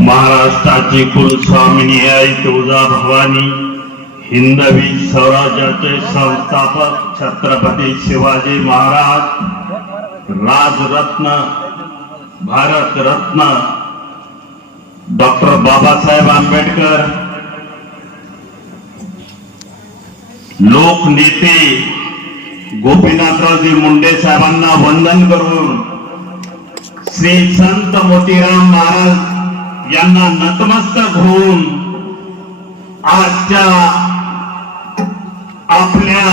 महाराष्ट्राची कुलस्वामिनी आई तुळजा भवानी हिंदवी स्वराज्याचे संस्थापक छत्रपती शिवाजी महाराज राजरत्न भारतरत्न डॉक्टर बाबासाहेब आंबेडकर लोकनेते गोपीनाथरावजी मुंडे साहेबांना वंदन करून श्री संत मोतीराम महाराज यांना नतमस्तक होऊन आजच्या आपल्या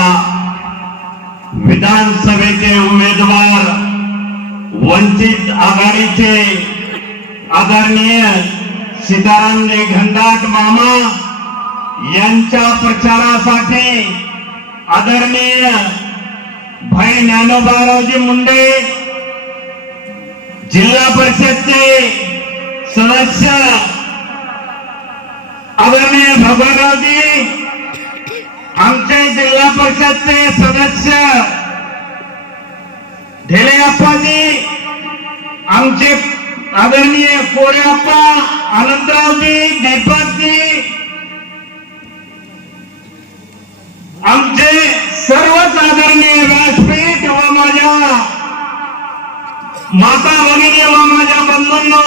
विधानसभेचे उमेदवार वंचित आघाडीचे आदरणीय सीतारामजी घनदाट मामा यांच्या प्रचारासाठी आदरणीय भाई ज्ञानोबारावजी मुंडे जिल्हा परिषदचे सदस्य आदरणीय भगवानरावजी आमचे जिल्हा परिषदचे सदस्य. ढेले अप्पाजी आमचे आदरणीय कोरेअप्पा आनंदरावजी दीपकजी आमचे सर्वच आदरणीय व्यासपीठ व माझ्या माता भगिनी व माझ्या बंधूंना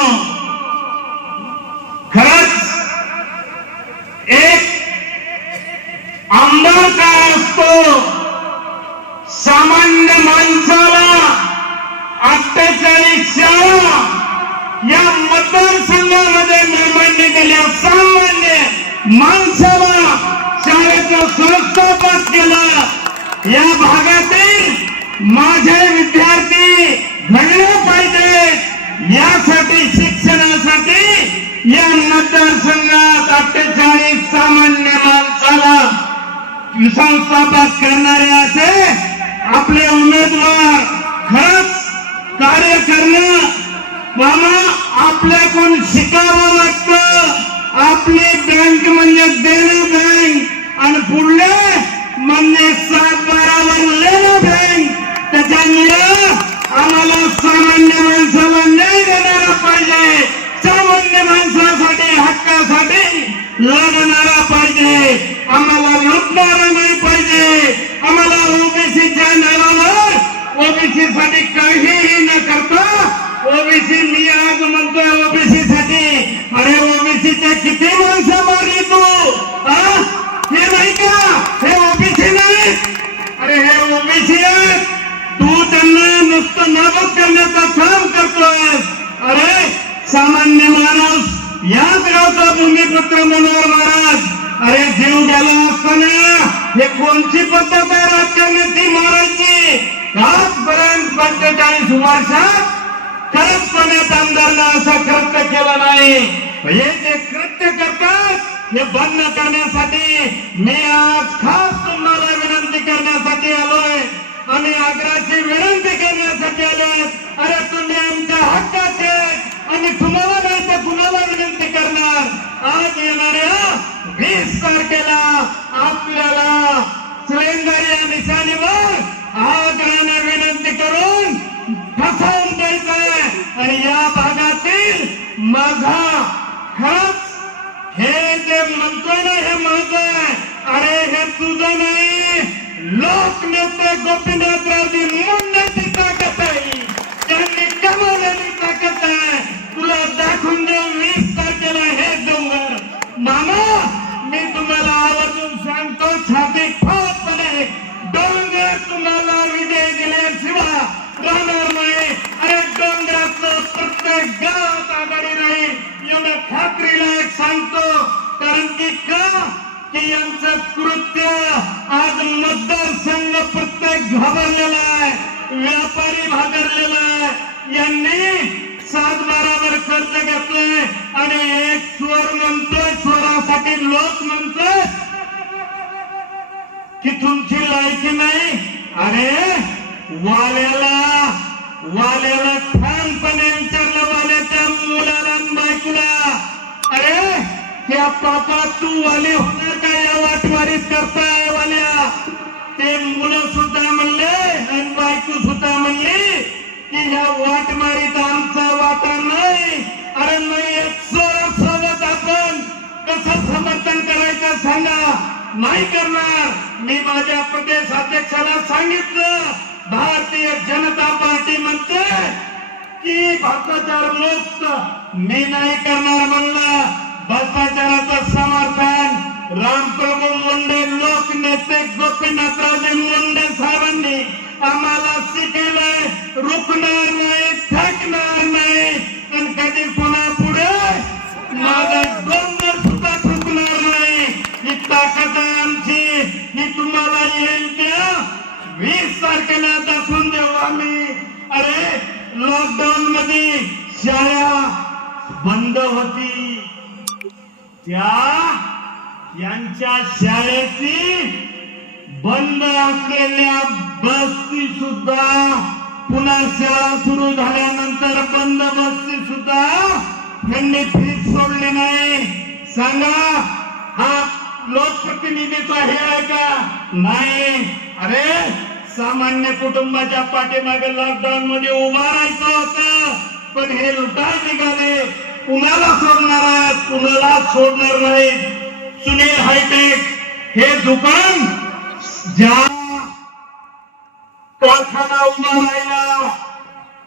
या मतदारसंघामध्ये निर्माण केल्या सामान्य माणसाला शाळेचं संस्थापक केलं. या भागातील माझे विद्यार्थी घडले पाहिजे यासाठी शिक्षणासाठी या मतदारसंघात अठ्ठेचाळीस सामान्य माणसाला संस्थापक करणारे असे शिकावं लागतं. आपली बँक म्हणजे देणं बँक आणि पुढले म्हणजे सात बारावर लेणं बँक त्याच्यामुळे आम्हाला सामान्य माणसाला न्याय देणारा पाहिजे. सामान्य माणसासाठी हक्कासाठी लढणारा पाहिजे. आम्हाला लुटणारा नाही पाहिजे. आम्हाला ओबीसीच्या नावावर ओबीसी साठी काहीही न करता ओबीसी मी आज म्हणतोय ओबीसी साठी अरे ओबीसीच्या किती माणसं तू हे नाही का? हे ओबीसी नाही? अरे हे ओबीसी तू त्यांना नुसतं नाबूद करण्याचं काम करतोय अरे सामान्य माणूस याच गावचा भूमिपुत्र मनोहर महाराज. अरे जीव गेला असताना हे कोणची पद्धत आहे राजकारणाची मारायची? आजपर्यंत पंचेचाळीस वर्षात खरंच कोण्यात आमदारनं असा खर्च केला नाही. म्हणजे हे जे कृत्य करतात हे बंद करण्यासाठी मी आज खास तुम्हाला विनंती करण्यासाठी आलोय. आम्ही आग्राची विनंती करण्यासाठी आलोय. अरे तुम्ही आमच्या हक्काचे आणि तुम्हाला नाही तर कुणाला विनंती करणार? आज येणाऱ्या वीस तारखेला आपल्याला सिलेंडर या निशाणीवर आग्रहाने विनंती करून फसवून द्यायचंय आणि या भागातील माझा खरंच हे जे म्हणतोय ना हे माझं आहे अरे हे तुझं नाही. लोकनेते गोपीनाथरावजी मुंडेची की यांचं कृत्य आज मतदारसंघ प्रत्येक घाबरलेला आहे व्यापारी भागरलेला आहे. यांनी सात बारावर कर्ज घेतलंय आणि एक स्वर म्हणतोय स्वरासाठी लोक म्हणतोय की तुमची लायकी नाही. अरे वाल्याला वाल्याला ठामपणे विचारलं वाल्याच्या मुलाला आणि बायकोला. अरे त्या पापा तू वाले होता. करताय वाल्या ते मुलं सुद्धा म्हणले आणि बायको सुद्धा म्हणली की ह्या वाट मारीत आमचा वाटा नाही. अरे नाही सोबत आपण. एक समर्थन करायचं सांगा. नाही करणार. मी माझ्या प्रदेश अध्यक्षाला सांगितलं. भारतीय जनता पार्टी म्हणते की भ्रष्टाचार मुक्त. मी नाही करणार म्हणलं. भ्रष्टाचाराचं समर्थन रामप्रभू मुंडे लोकनेते गोपीनाथराजे मुंडे साहेबांनी आम्हाला शिकवलंय रुकणार नाही थकणार नाही. पण कधी पुन्हा पुढे माझा डोंगर सुद्धा थुकणार नाही. ही ताकद आहे आमची. ही तुम्हाला येईल त्या वीस तारखेला दाखवून देऊ आम्ही. अरे लॉकडाऊन मध्ये शाळा बंद होती. त्या यांच्या शाळेची बंद असलेल्या बसची सुद्धा पुन्हा शाळा सुरू झाल्यानंतर बंद बसची सुद्धा यांनी फीस सोडली नाही. सांगा हा लोकप्रतिनिधीचा हे आहे का? नाही. अरे सामान्य कुटुंबाच्या पाठीमागे लॉकडाऊन मध्ये उभा राहायचं होतं पण हे लुटाय निघाले. कुणाला सोडणार आहेत? कुणाला सोडणार नाहीत? सुनील हायटेक हे दुकान ज्या कारखाना उभा राहिला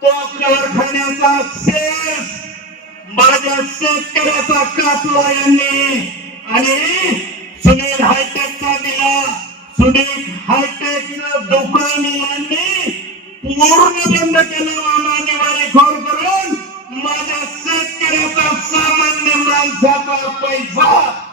तो कारखान्याचा सेल्स माझ्या शेतकऱ्याचा कापला यांनी आणि सुनील हायटेकचा दिला सुनील हायटेक दुकान यांनी पूर्ण बंद केलं मामा दिवाळी खोर करून माझ्या शेतकऱ्याचा सामान्य माणसाचा पैसा